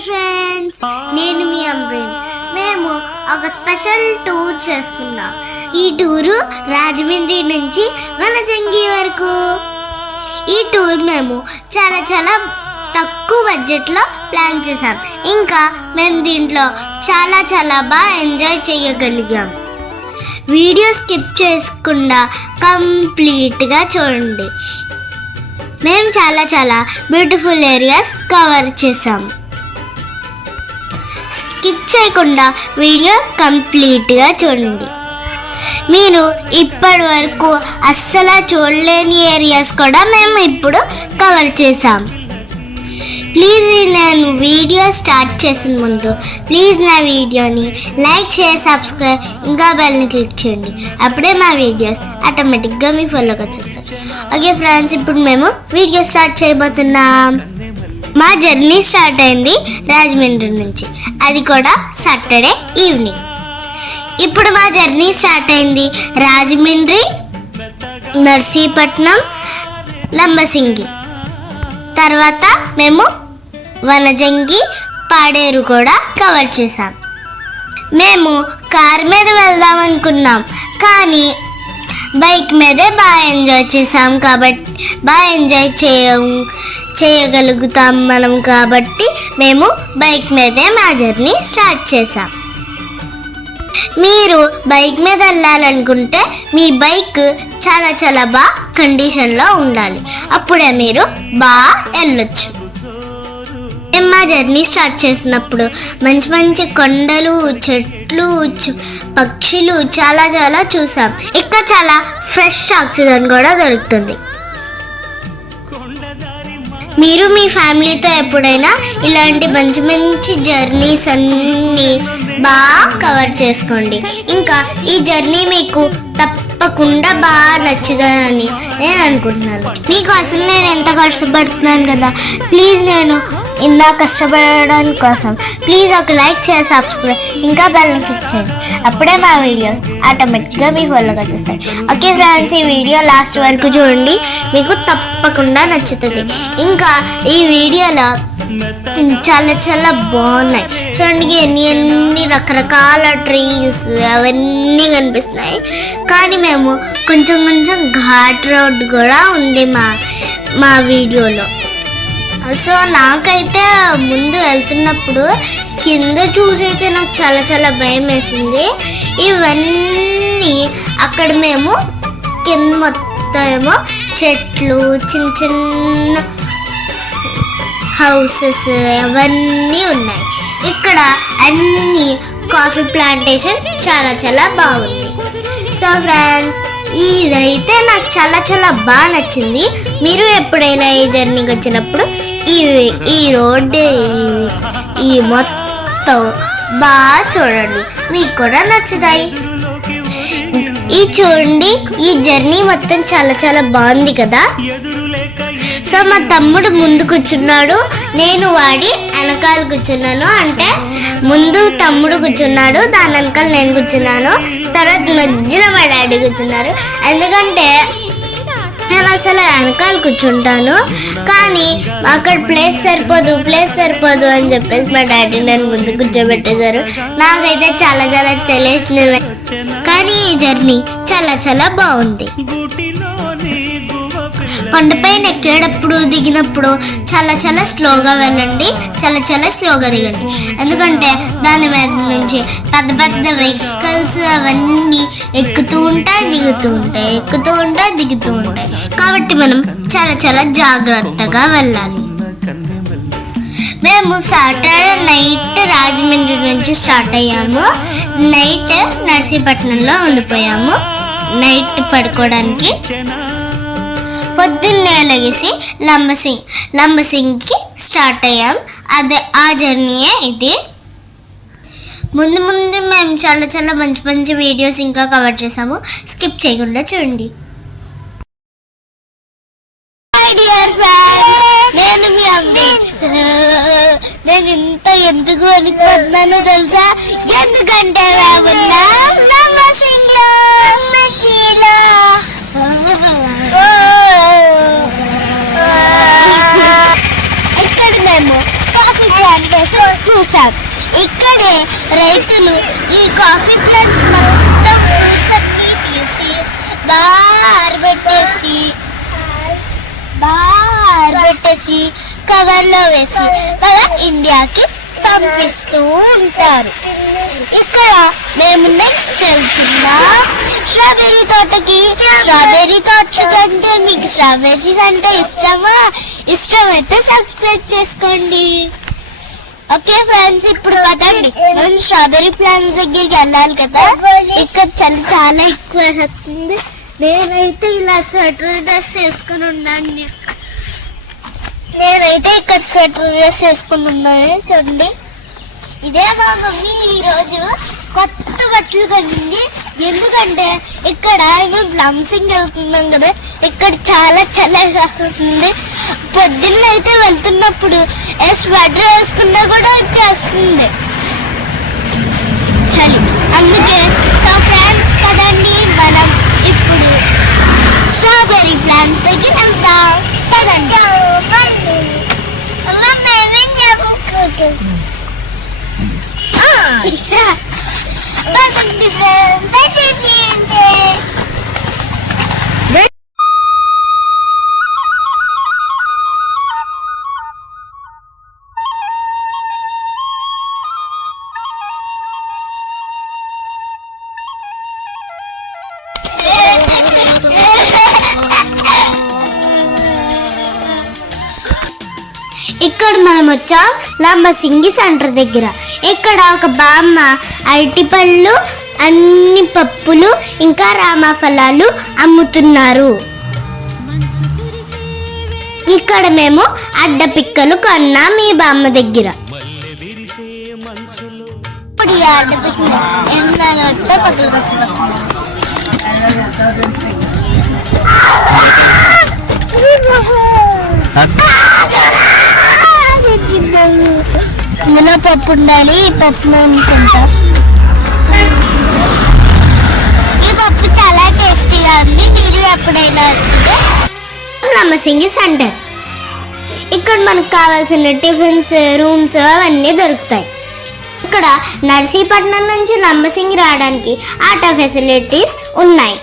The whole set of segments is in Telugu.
డియర్ ఫ్రెండ్స్, నేను మీ అమ్రీన్. మేము ఒక స్పెషల్ టూర్ చేసుకున్నాం. ఈ టూరు రాజమండ్రి నుంచి వనజంగి వరకు. ఈ టూర్ మేము చాలా తక్కువ బడ్జెట్లో ప్లాన్ చేసాం. ఇంకా మేము దీంట్లో చాలా బాగా ఎంజాయ్ చేయగలిగాం. వీడియో స్కిప్ చేసుకుండా కంప్లీట్గా చూడండి. మేము చాలా బ్యూటిఫుల్ ఏరియాస్ కవర్ చేసాం. స్కిప్ చేయకుండా వీడియో కంప్లీట్గా చూడండి. మీరు ఇప్పటి వరకు అస్సలు చూడలేని ఏరియాస్ కూడా మేము ఇప్పుడు కవర్ చేసాం. ప్లీజ్ నేను వీడియో స్టార్ట్ చేసిన ముందు ప్లీజ్ నా వీడియోని లైక్ చేసి సబ్స్క్రైబ్ ఇంకా బెల్ని క్లిక్ చేయండి. అప్పుడే మా వీడియోస్ ఆటోమేటిక్గా మీ ఫోన్లోకి వచ్చేస్తాయి. ఓకే ఫ్రెండ్స్, ఇప్పుడు మేము వీడియో స్టార్ట్ చేయబోతున్నాం. మా జర్నీ స్టార్ట్ అయింది రాజమండ్రి నుంచి, అది కూడా సాటర్డే ఈవినింగ్. ఇప్పుడు మా జర్నీ స్టార్ట్ అయింది రాజమండ్రి, నర్సీపట్నం, లంబసింగి. తర్వాత మేము వనజంగి, పాడేరు కూడా కవర్ చేసాం. మేము కార్ మీద వెళ్దాం అనుకున్నాం, కానీ బైక్ మీదే బాగా ఎంజాయ్ చేసాం. కాబట్టి బాగా ఎంజాయ్ చేయగలుగుతాం మనం. కాబట్టి మేము బైక్ మీదే మా జర్నీ స్టార్ట్ చేసాం. మీరు బైక్ మీద వెళ్ళాలనుకుంటే మీ బైక్ చాలా బాగా కండిషన్లో ఉండాలి. అప్పుడే మీరు బాగా వెళ్ళొచ్చు. మేము మా జర్నీ స్టార్ట్ చేసినప్పుడు మంచి కొండలు, చెట్లు, పక్షులు చాలా చూసాం. ఇక్కడ చాలా ఫ్రెష్ ఆక్సిజన్ కూడా దొరుకుతుంది. మీరు మీ ఫ్యామిలీతో ఎప్పుడైనా ఇలాంటి మంచి జర్నీస్ అన్నీ బాగా కవర్ చేసుకోండి. ఇంకా ఈ జర్నీ మీకు తప్పకుండా బాగా నచ్చుతుందని నేను అనుకుంటున్నాను. మీకోసం నేను ఎంత కష్టపడుతున్నాను కదా. ప్లీజ్ నేను ఇంత కష్టపడడానికి కోసం ప్లీజ్ ఒక లైక్ చేసి సబ్స్క్రైబ్ ఇంకా బెల్ని క్లిక్ చేయండి. అప్పుడే మా వీడియోస్ ఆటోమేటిక్గా మీ ఫోన్లోకి వచ్చేస్తాయి. ఓకే ఫ్రెండ్స్, ఈ వీడియో లాస్ట్ వరకు చూడండి, మీకు తప్పకుండా నచ్చుతుంది. ఇంకా ఈ వీడియోలో చాలా బాగున్నాయి. చూడండి, ఎన్ని రకరకాల ట్రీస్ అవన్నీ కనిపిస్తున్నాయి. కానీ మేము కొంచెం ఘాట్ రోడ్ కూడా ఉంది మా వీడియోలో. సో నాకైతే ముందు వెళ్తున్నప్పుడు కింద చూసైతే నాకు చాలా భయం వేసింది. ఇవన్నీ అక్కడ మేము కింద మొత్తం ఏమో చెట్లు, చిన్న హౌసెస్ అవన్నీ ఉన్నాయి. ఇక్కడ అన్ని కాఫీ ప్లాంటేషన్ చాలా బాగుంది. సో ఫ్రెండ్స్, ఇదైతే నాకు చాలా బాగా నచ్చింది. మీరు ఎప్పుడైనా ఈ జర్నీకి వచ్చినప్పుడు ఈ రోడ్డు ఈ మొత్తం బాగా చూడండి, మీకు కూడా నచ్చుతాయి. చూడండి, ఈ జర్నీ మొత్తం చాలా బాగుంది కదా. సో మా తమ్ముడు ముందు కూర్చున్నాడు, నేను వాడి వెనకాల కూర్చున్నాను. అంటే ముందు తమ్ముడు కూర్చున్నాడు, దాని వెనకాల నేను కూర్చున్నాను. తర్వాత మధ్యలో మా డాడీ కూర్చున్నారు. ఎందుకంటే నేను అసలు వెనకాల కూర్చుంటాను, కానీ అక్కడ ప్లేస్ సరిపోదు అని చెప్పేసి మా డాడీ నన్ను ముందు కూర్చోబెట్టేశారు. నాకైతే చాలా చలేసినవి. కానీ ఈ జర్నీ చాలా బాగుంది. కొండపైన ఎక్కేటప్పుడు దిగినప్పుడు చాలా స్లోగా వెళ్ళండి, చాలా స్లోగా దిగండి. ఎందుకంటే దాని మీద నుంచి పెద్ద వెహికల్స్ అవన్నీ ఎక్కుతూ ఉంటాయి, దిగుతూ ఉంటాయి. కాబట్టి మనం చాలా జాగ్రత్తగా వెళ్ళాలి. మేము సాటర్డే నైట్ రాజమండ్రి నుంచి స్టార్ట్ అయ్యాము. నైట్ నర్సీపట్నంలో ఉండిపోయాము నైట్ పడుకోవడానికి. పొద్దున్నే లెగిసి లంబసింగికి స్టార్ట్ అయ్యాం. ఆ జర్నీయే ఇది. ముందు మేము చాలా మంచి వీడియోస్ ఇంకా కవర్ చేసాము. స్కిప్ చేయకుండా చూడండి. డియర్ ఫ్రెండ్స్, నేను మీ అమ్రీన్. నేను ఇంత ఎందుకు వణికిపోతున్నానో తెలుసా? ఎందుకంటే మేము లంబసింగిలో ఇక్కడ మేము కాఫీ ప్లాంటేషన్ చూసాం. ఇక్కడే రైతులు ఈ కాఫీ ప్లాంట్ మొత్తం ఫ్రూట్స్ అన్ని తీసి బాగా ఆరబెట్టేసి కవర్లో వేసి మన ఇండియాకి పంపిస్తూ ఉంటారు. ఇక్కడ మేము నెక్స్ట్ వెళ్తున్నాం స్ట్రాబెర్రీ తోటకి. స్ట్రాబెర్రీ తోట కంటే మీకు స్ట్రాబెర్రీస్ అంటే ఇష్టమైతే సబ్స్క్రైబ్ చేసుకోండి. ఓకే ఫ్రెండ్స్, ఇప్పుడు పదండి మనం స్ట్రాబెర్రీ ప్లాంట్స్ దగ్గరికి వెళ్ళాలి కదా. ఇక్కడ చలి చాలా ఎక్కువ వస్తుంది. నేనైతే ఇలా స్వెటర్ డ్రెస్ వేసుకుని ఉన్నాను. ఇక్కడ స్వెటర్ డ్రెస్ వేసుకుని ఉన్నాను. చూడండి, ఇదే మా మమ్మీ ఈరోజు కొత్త బట్టలు కొనింది. ఎందుకంటే ఇక్కడ మేము ప్లంసింగ్ వెళ్తున్నాం కదా, ఇక్కడ చాలా చల్లగా వస్తుంది. పొద్దున్న అయితే వెళ్తున్నప్పుడు స్వెటర్ వేసుకున్నా కూడా వచ్చేస్తుంది చలి. అందుకే సో ఫ్రెండ్స్ పదండి మనం ఇప్పుడు స్ట్రాబెర్రీ ప్లాంట్ దగ్గర వెళ్తాం. పదండి. ఇక్కడ మనం వచ్చాం లంబసింగి సెంటర్ దగ్గర. ఇక్కడ ఒక బామ్మ అరటిపళ్ళు, అన్ని పప్పులు, ఇంకా రామఫలాలు అమ్ముతున్నారు. ఇక్కడ మేము అడ్డపిక్కలు కొన్నాం మీ బామ్మ దగ్గర. ఇప్పుడు ఈ అడ్డపిక్కలు ఎంత పగలగొట్టాం. ఇందులో పప్పు ఉండాలి. ఈ పప్పు అనుకుంటా. ఈ పప్పు చాలా టేస్టీగా ఉంది. మీరు ఎప్పుడైనా లంబసింగి సెంటర్. ఇక్కడ మనకు కావాల్సిన టిఫిన్స్, రూమ్స్ అవన్నీ దొరుకుతాయి. ఇక్కడ నర్సీపట్నం నుంచి లంబసింగి రావడానికి ఆటో ఫెసిలిటీస్ ఉన్నాయి.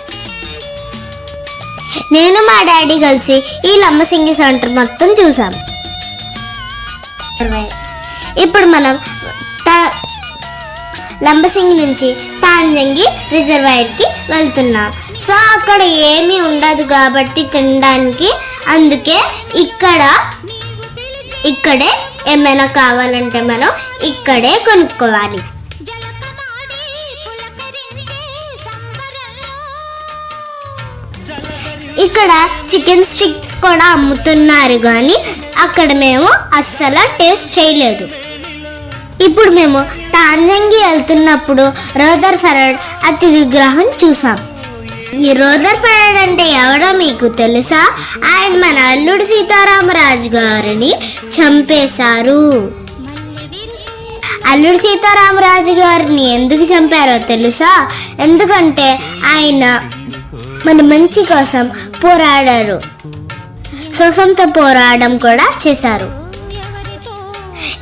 నేను మా డాడీ కలిసి ఈ లంబసింగి సెంటర్ మొత్తం చూసాం. ఇప్పుడు మనం లంబసింగి నుంచి తాంజంగి రిజర్వాయర్కి వెళ్తున్నాం. సో అక్కడ ఏమీ ఉండదు కాబట్టి తినడానికి, అందుకే ఇక్కడే ఏమైనా కావాలంటే మనం ఇక్కడే కొనుక్కోవాలి. ఇక్కడ చికెన్ స్టిక్స్ కూడా అమ్ముతున్నారు, కానీ అక్కడ మేము అస్సలు టేస్ట్ చేయలేదు. ఇప్పుడు మేము తాంజంగి వెళ్తున్నప్పుడు రదర్ఫర్డ్ అతిథి విగ్రహం చూసాం. ఈ రదర్ఫర్డ్ అంటే ఎవరో మీకు తెలుసా? ఆయన మన అల్లుడు సీతారామరాజు గారిని చంపేశారు. అల్లుడు సీతారామరాజు గారిని ఎందుకు చంపారో తెలుసా? ఎందుకంటే ఆయన మన మంచి కోసం పోరాడారు. స్వతంత్ర పోరాటం కూడా చేశారు.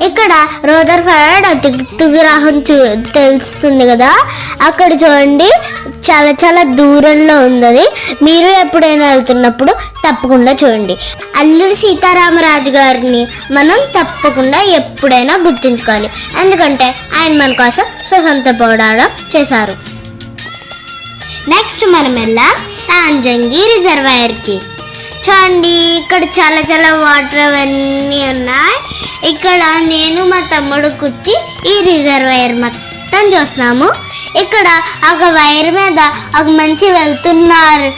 ఇక్కడ రదర్ఫర్డ్ అతిథి విగ్రహం తెలుస్తుంది కదా, అక్కడ చూడండి చాలా చాలా దూరంలో ఉంది. మీరు ఎప్పుడైనా వెళ్తున్నప్పుడు తప్పకుండా చూడండి. అల్లుడు సీతారామరాజు గారిని మనం తప్పకుండా ఎప్పుడైనా గుర్తుంచుకోవాలి, ఎందుకంటే ఆయన మన కోసం స్వతంత్ర పోరాటం చేశారు. నెక్స్ట్ మనం వెళ్ళాం తాంజంగి రిజర్వాయర్కి. చూడండి, ఇక్కడ చాలా చాలా వాటర్ అవన్నీ ఉన్నాయి. ఇక్కడ నేను మా తమ్ముడు కూర్చి ఈ రిజర్వాయర్ మొత్తం చూస్తున్నాము. ఇక్కడ ఒక వైర్ మీద ఒక మంచి వెళ్తున్నారు.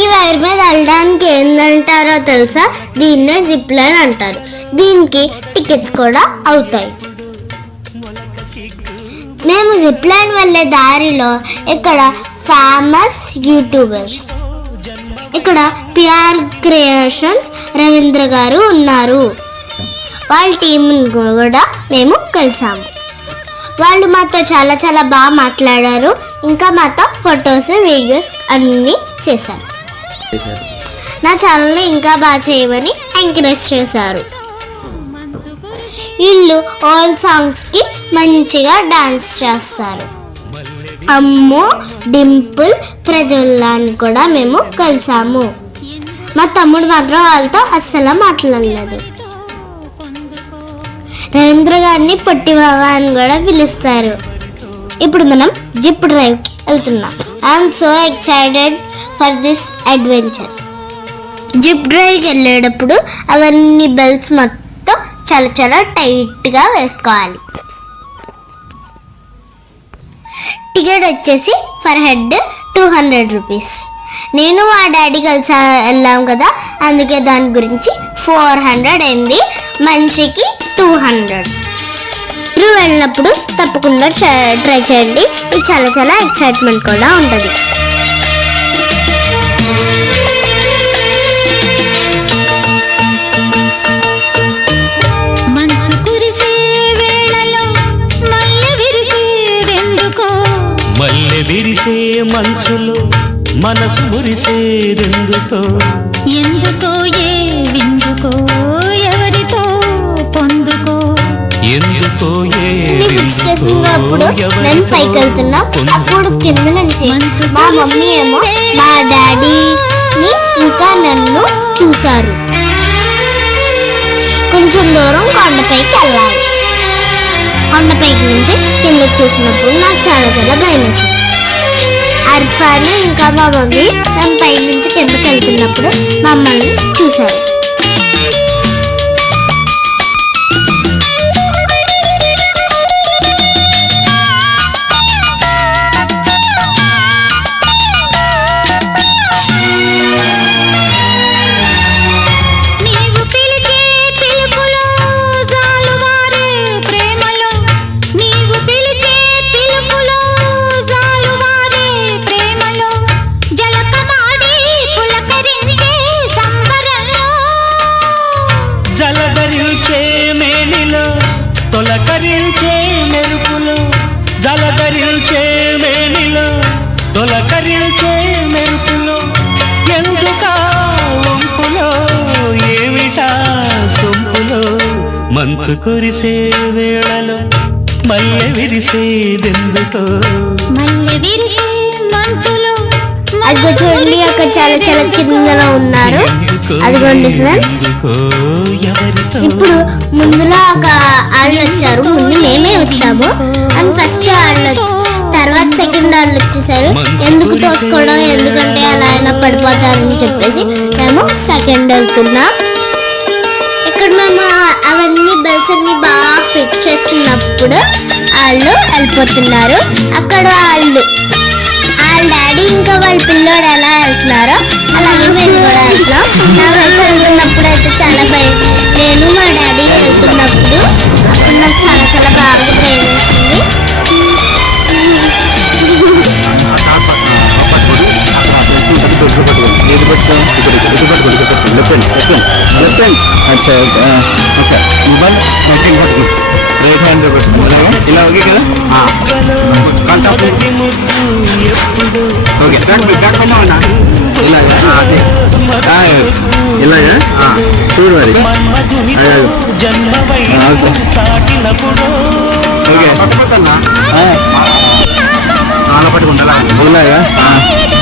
ఈ వైర్ మీద వెళ్ళడానికి ఏంటంటారో తెలుసా? దీన్నే జిప్ లైన్ అంటారు. దీనికి టికెట్స్ కూడా అవుతాయి. మేము జిప్ లైన్ వెళ్ళే దారిలో ఇక్కడ ఫేమస్ యూట్యూబర్స్, ఇక్కడ పిఆర్ క్రియేషన్స్ రవీంద్ర గారు ఉన్నారు. వాళ్ళ టీంని కూడా మేము కలిసాము. వాళ్ళు మాతో చాలా చాలా బాగా మాట్లాడారు. ఇంకా మాతో ఫొటోస్, వీడియోస్ అన్నీ చేశారు. నా ఛానల్ని ఇంకా బాగా చేయమని ఎంకరేజ్ చేశారు. వీళ్ళు ఓల్డ్ సాంగ్స్కి మంచిగా డాన్స్ చేస్తారు. అమ్ము, డింపుల్, ప్రజ్వల్లాని కూడా మేము కలిసాము. మా తమ్ముడు మాత్రం వాళ్ళతో అస్సలు మాట్లాడలేదు. రవీంద్ర గారిని పొట్టి బావ అని కూడా పిలుస్తారు. ఇప్పుడు మనం జిప్ డ్రైవ్కి వెళ్తున్నాం. I'm so excited for this adventure. Zip డ్రైవ్కి వెళ్ళేటప్పుడు అవన్నీ బెల్ట్స్ మొత్తం చాలా చాలా టైట్గా వేసుకోవాలి. టికెట్ వచ్చేసి ఫర్ హెడ్ 200 రూపీస్. నేను మా డాడీ కలిసి వెళ్ళాం కదా, అందుకే దాని గురించి 400 అయింది. మనిషికి 200. ఇప్పుడు వెళ్ళినప్పుడు తప్పకుండా ట్రై చేయండి. ఇది చాలా చాలా ఎక్సైట్మెంట్ కూడా ఉంటుంది. మల్లె విరిసే మంచులో మనసు మురిసేదెందుకో, ఎందుకో ఏ విందుకో ఎవరితో పొందుకో, ఎందుకో ఏ ఫిక్స్ చేసినప్పుడు నేను పైకి వెళ్తున్నా. అప్పుడు కింద నుంచి మా మమ్మీ ఏమో మా డాడీని ఇంకా నన్ను చూశారు. కొంచెం దూరం కొండపైకి వెళ్ళాలి. కొండపైకి నుంచి కిందకి చూసినప్పుడు నాకు చాలా చాలా భయం వేసింది. అర్ఫాన్ ఇంకా మా మమ్మీ మేము పై నుంచి కిందకి వెళ్తున్నప్పుడు మమ్మల్ని చూశారు. తొలకరించే మెరుపులో, జలధరించే మేనిలో, తొలకరించే మెరుపులో, ఎందుకా వంపులో, ఏమిటా సొంపులో, మంచు కురిసే వేళలో మల్లె విరిసేదెందుకో, మల్లె విరిసే మంచులో. అదిగో చూడండి, అక్కడ చాలా చాలా కిందలో ఉన్నారు. అదిగోండి ఫ్రెండ్స్. ఇప్పుడు ముందులో ఒక వాళ్ళు వచ్చారు. ముందు మేమే వచ్చాము అని ఫస్ట్ వాళ్ళు వచ్చి తర్వాత సెకండ్ వాళ్ళు వచ్చేసారు. ఎందుకు తోసుకోవడం, ఎందుకంటే అలా అయినా పడిపోతారని చెప్పేసి మేము సెకండ్ వెళ్తున్నాం. ఇక్కడ మేము అవన్నీ బెల్ట్స్ అన్ని బాగా ఫిట్ చేసుకున్నప్పుడు వాళ్ళు వెళ్ళిపోతున్నారు. అక్కడ వాళ్ళ డాడీ ఇంకా వాళ్ళ పిల్లోడు ఎలా వెళ్తున్నారో అలాగే మేము కూడా వెళ్తున్నాం. నాకైతే వెళ్తున్నప్పుడు అయితే చాలా భయం. నేను మా డాడీ వెళ్తున్నప్పుడు అప్పుడు నాకు చాలా చాలా బాగా భయం వేస్తుంది. రైట్ హ్యాండ్ ఇలా ఓకే కదా, ఓకే ఇలాగా చూడు మరి ఓకే చాలా పట్టుకుంటా ఇలాగా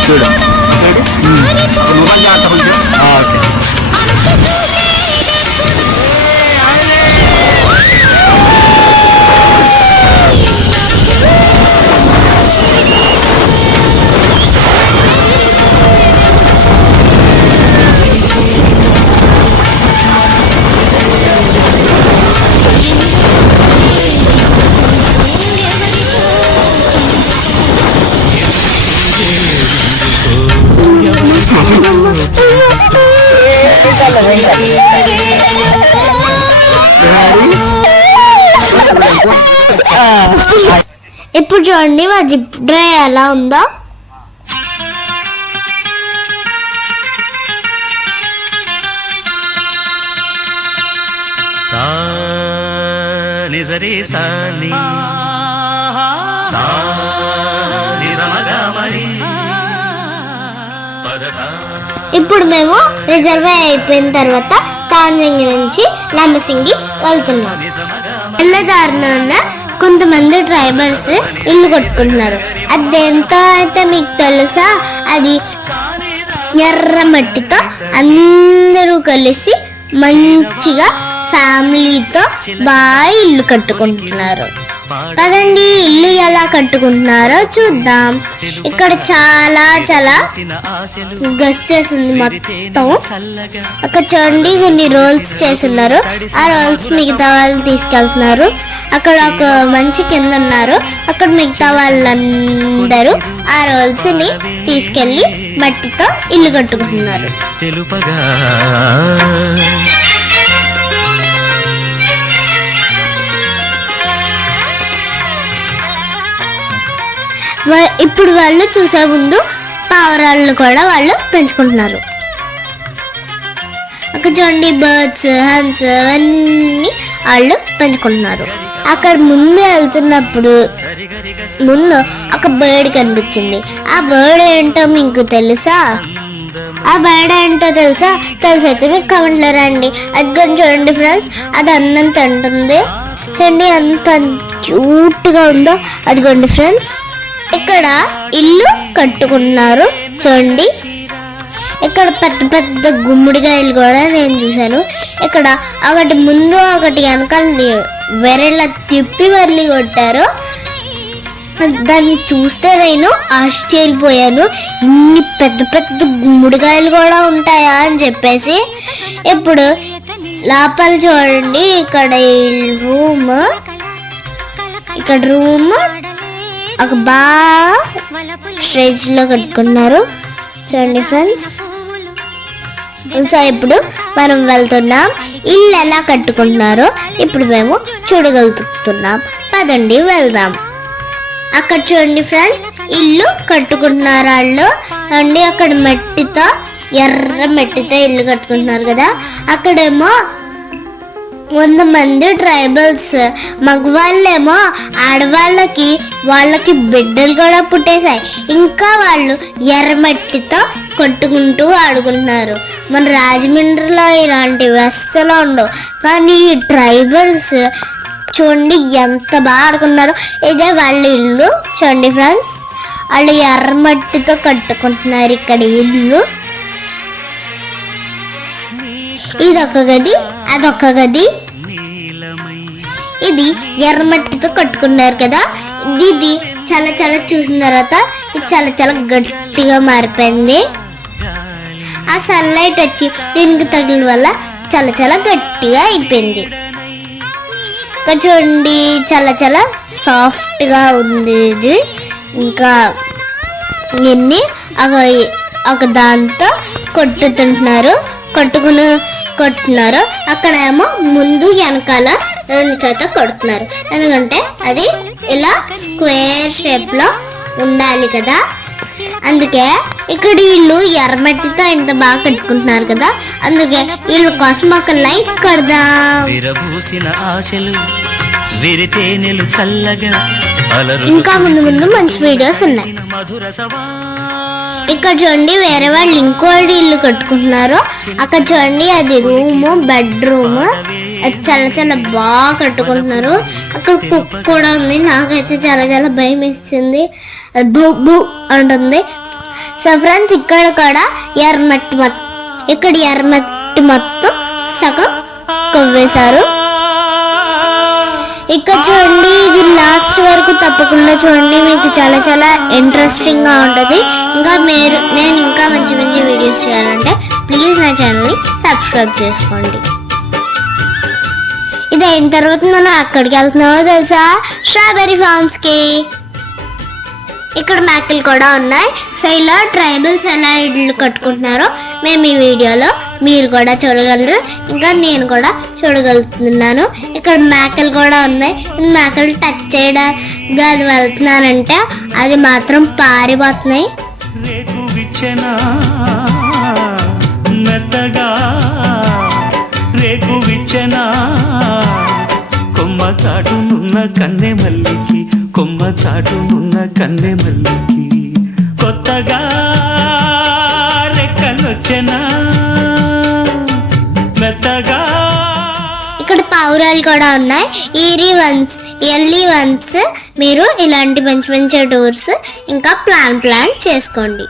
చూడు. మొబైల్ జాగ్రత్త కొంచెం. ఓకే ఇప్పుడు చూడండి మా జిప్ డ్రైవ్ ఎలా ఉందో. ఇప్పుడు మేము రిజర్వ్ అయిపోయిన తర్వాత తాంజంగి నుంచి లంబసింగి వెళ్తున్నాం. తెల్లదారున కొంతమంది ట్రైబల్స్ ఇల్లు కట్టుకుంటున్నారు. అది ఎంత అయితే మీకు తెలుసా? అది ఎర్ర మట్టితో అందరూ కలిసి మంచిగా ఫ్యామిలీతో బాగా ఇల్లు కట్టుకుంటున్నారు. పదండి ఇల్లు ఎలా కట్టుకుంటున్నారో చూద్దాం. ఇక్కడ చాలా చాలా గెస్సెస్ ఉంది మొత్తం. అక్కడ చూడండి కొన్ని రోల్స్ చేస్తున్నారు. ఆ రోల్స్ మిగతా వాళ్ళు తీసుకెళ్తున్నారు. అక్కడ ఒక మంచి కింద ఉన్నారు. అక్కడ మిగతా వాళ్ళందరూ ఆ రోల్స్ ని తీసుకెళ్లి మట్టితో ఇల్లు కట్టుకుంటున్నారు. ఇప్పుడు వాళ్ళు చూసే ముందు పావురాలను కూడా వాళ్ళు పెంచుకుంటున్నారు. అక్కడ చూడండి బర్డ్స్, హన్స్ అవన్నీ వాళ్ళు పెంచుకుంటున్నారు. అక్కడ ముందు వెళ్తున్నప్పుడు ముందు ఒక బర్డ్ కనిపించింది. ఆ బర్డ్ ఏంటో మీకు తెలుసా? ఆ బర్డ్ ఏంటో తెలిసైతే మీకు కమెంట్లో రండి. అది కొంచెం చూడండి ఫ్రెండ్స్, అది అన్నం తింటుంది. చూడండి ఎంత క్యూట్గా ఉందో. అదిగోండి ఫ్రెండ్స్, ఇక్కడ ఇల్లు కట్టుకున్నారు చూడండి. ఇక్కడ పెద్ద పెద్ద గుమ్మడికాయలు కూడా నేను చూశాను. ఇక్కడ ఒకటి ముందు ఒకటి వెనకాల వేరేలా తిప్పి మళ్ళీ కొట్టారు. దాన్ని చూస్తే నేను ఆశ్చర్యపోయాను. ఇన్ని పెద్ద పెద్ద గుమ్మడికాయలు కూడా ఉంటాయా అని చెప్పేసి. ఇప్పుడు లోపల చూడండి, ఇక్కడ రూమ్ ఒక బాగా స్టేజ్ లో కట్టుకున్నారు చూడండి ఫ్రెండ్స్. సో ఇప్పుడు మనం వెళ్తున్నాం. ఇల్లు ఎలా కట్టుకుంటున్నారో ఇప్పుడు మేము చూడగలుగుతున్నాం. పదండి వెళ్దాం. అక్కడ చూడండి ఫ్రెండ్స్, ఇల్లు కట్టుకుంటున్నారు వాళ్ళు అండి. అక్కడ మట్టితో ఎర్ర మట్టితో ఇల్లు కట్టుకుంటున్నారు కదా. అక్కడేమో 100 మంది ట్రైబల్స్ మగవాళ్ళేమో వాళ్ళకి బిడ్డలు కూడా పుట్టేశాయి. ఇంకా వాళ్ళు ఎర్రమట్టితో కొట్టుకుంటూ ఆడుకుంటున్నారు. మన రాజమండ్రిలో ఇలాంటివి అస్సలు ఉండవు. కానీ ఈ ట్రైబల్స్ చూడండి ఎంత బాగా ఆడుకున్నారు. ఇదే వాళ్ళ ఇల్లు చూడండి ఫ్రెండ్స్. వాళ్ళు ఎర్రమట్టితో కట్టుకుంటున్నారు ఇక్కడ ఇల్లు. ఇదొక గది, అదొక గది. ఇది ఎర్రమట్టితో కట్టుకున్నారు కదా. ఇది చాలా చాలా చూసిన తర్వాత ఇది చాలా చాలా గట్టిగా మారిపోయింది. ఆ సన్లైట్ వచ్చి దీనికి తగిలిన వల్ల చాలా చాలా గట్టిగా అయిపోయింది. ఇంకా చూడండి చాలా చాలా సాఫ్ట్గా ఉంది ఇది. ఇంకా ఇన్ని ఒక దాంతో కొట్టుతున్నారు. కొట్టుతున్నారు. అక్కడ ఏమో ముందు వెనకాల 2 చోట్ల కొడుతున్నారు. ఎందుకంటే అది ఇలా స్క్వేర్ షేప్ లో ఉండాలి కదా. అందుకే ఇక్కడ వీళ్ళు ఎర్రమట్టితో ఇంత బాగా కట్టుకుంటున్నారు కదా. అందుకే వీళ్ళ కోసం ఒక లైక్ కొడదాం. ఇంకా ముందు ముందు మంచి వీడియోస్ ఉన్నాయి. ఇక్కడ చూడండి వేరే వాళ్ళు ఇంకోటి ఇల్లు కట్టుకుంటున్నారు. అక్కడ చూడండి అది బెడ్రూమ్. అది చాలా చాలా బాగా కట్టుకుంటున్నారు. అక్కడ కుక్ కూడా ఉంది. నాకైతే చాలా చాలా భయం వేస్తుంది. అది బూ బూ అంటుంది. సో ఫ్రెండ్స్, ఇక్కడ కూడా ఎర్రమట్టి మొత్తం సగం కొవ్వేశారు. ఇక్కడ చూడండి, ఇది లాస్ట్ వరకు తప్పకుండా చూడండి. మీకు చాలా చాలా ఇంట్రెస్టింగ్ గా ఉంటుంది. నేను ఇంకా మంచి మంచి వీడియోస్ చేయాలంటే ప్లీజ్ నా ఛానల్ని సబ్స్క్రైబ్ చేసుకోండి. ఇది అయిన తర్వాత మనం అక్కడికి వెళ్తున్నామో తెలుసా? స్ట్రాబెర్రీ ఫార్మ్స్ కి. ఇక్కడ మేకలు కూడా ఉన్నాయి. సో ఇలా ట్రైబల్స్ ఎలా ఇళ్ళు కట్టుకుంటున్నారో మేము ఈ వీడియోలో మీరు కూడా చూడగలరు. ఇంకా నేను కూడా చూడగలుగుతున్నాను. ఇక్కడ మేకలు కూడా ఉన్నాయి. మేకలు టచ్ చేయడానికి వెళ్తున్నానంటే అది మాత్రం పారిపోతున్నాయి. కొమ్మ చాటునున్న కన్నె మల్లికి కొత్తగా రెక్కలొచ్చెనా మెత్తగా పావురాలు కూడా ఉన్నాయి. ఇయర్లీ వన్స్ మీరు ఇలాంటి మంచి మంచి టూర్స్ ఇంకా ప్లాన్ చేసుకోండి.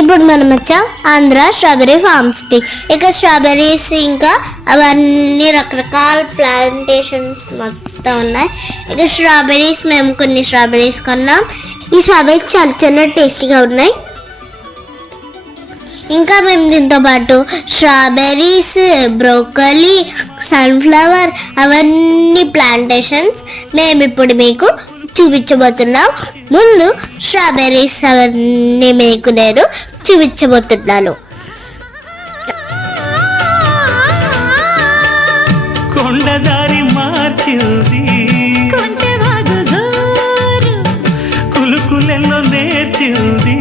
ఇప్పుడు మనం వచ్చాం ఆంధ్ర స్ట్రాబెర్రీ ఫార్మ్స్కి. ఇక్కడ స్ట్రాబెర్రీస్ ఇంకా అవన్నీ రకరకాల ప్లాంటేషన్స్ మొత్తం ఉన్నాయి. ఇక్కడ స్ట్రాబెర్రీస్ మేము కొన్ని స్ట్రాబెర్రీస్ కొన్నాం. ఈ స్ట్రాబెర్రీస్ చాలా చాలా టేస్టీగా ఉన్నాయి. ఇంకా మేము దీంతో పాటు స్ట్రాబెర్రీస్, బ్రోకలీ, సన్ఫ్లవర్ అవన్నీ ప్లాంటేషన్స్ మేము ఇప్పుడు మీకు చూపించబోతున్నాం. ముందు స్ట్రాబెర్రీస్ అవన్నీ మీకు నేను చూపించబోతున్నాను. కొండదారి మార్చింది, కొంటెవాగు జోరు, కులుకులెల్లో నేర్చింది,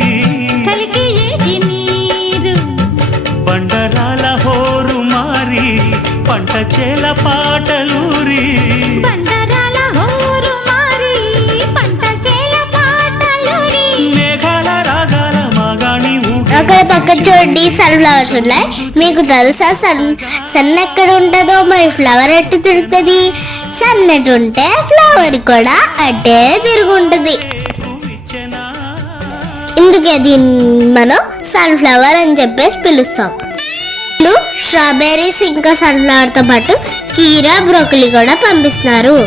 కలికి ఏటి నీరు, బండరాల హోరు మారి పంట చేల పాటలూరి, బండరాల హోరు మారి పంట చేల పాటలూరి. మేఘాల రాగాల మాగాణి ఊగి అక్కడ పక్కన చూడండి సన్ఫ్లవర్స్ ఉన్నాయి. మీకు తెలుసా సన్ ఎక్కడ ఉంటుందో? మరి ఫ్లవర్ ఎట్టు తిరుగుతుంది? సన్ ఎటు ఉంటే ఫ్లవర్ కూడా అట్టే తిరుగుంటుంది. ఇందుకే దీన్ని మనం సన్ఫ్లవర్ అని చెప్పేసి పిలుస్తాం. ఇప్పుడు స్ట్రాబెర్రీస్ ఇంకా సన్ఫ్లవర్తో పాటు కీరా, బ్రోకలీ కూడా పంపిస్తున్నారు.